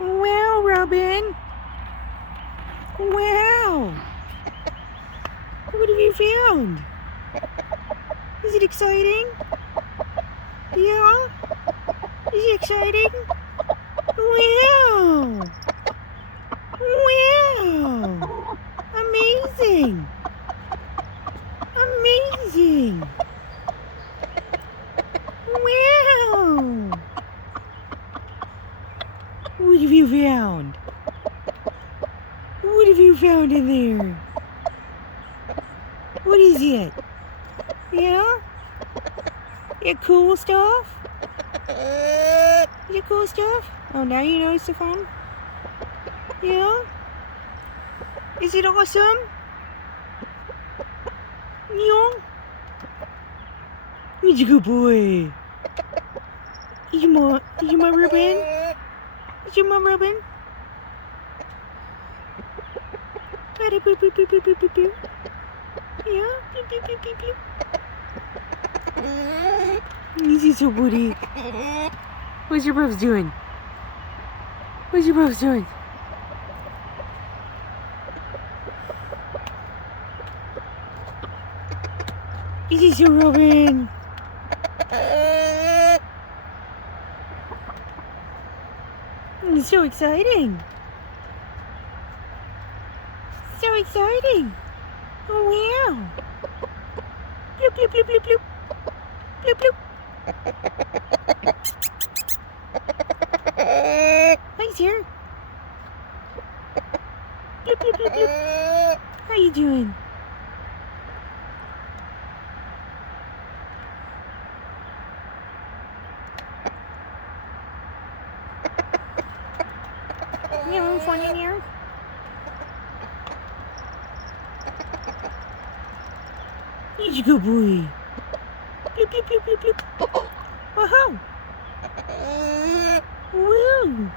Wow, Robin. Wow. What have you found? Is it exciting? Yeah? Is it exciting? Wow. Wow. Amazing. Amazing. Wow. What have you found? What have you found in there? What is it? Yeah? Yeah, cool stuff? Is it cool stuff? Oh, now you know it's the phone? Yeah? Is it awesome? Yeah? He's a good boy. Is your mom Ruben? Is your mom Ruben? Beep, beep, beep, beep, beep, beep, beep, beep. Yeah? Beep, beep, beep, beep, beep. He's so buddy. What's your bros doing? What's your bros doing? Is he so Robin? It's so exciting. So exciting. Oh wow. Bloop bloop bloop bloop bloop. Bloop bloop. Hi sir. Bloop bloop bloop bloop. How you doing? You having fun in here? He's a good boy. Bloop bloop bloop bloop bloop. Woohoo! Woo!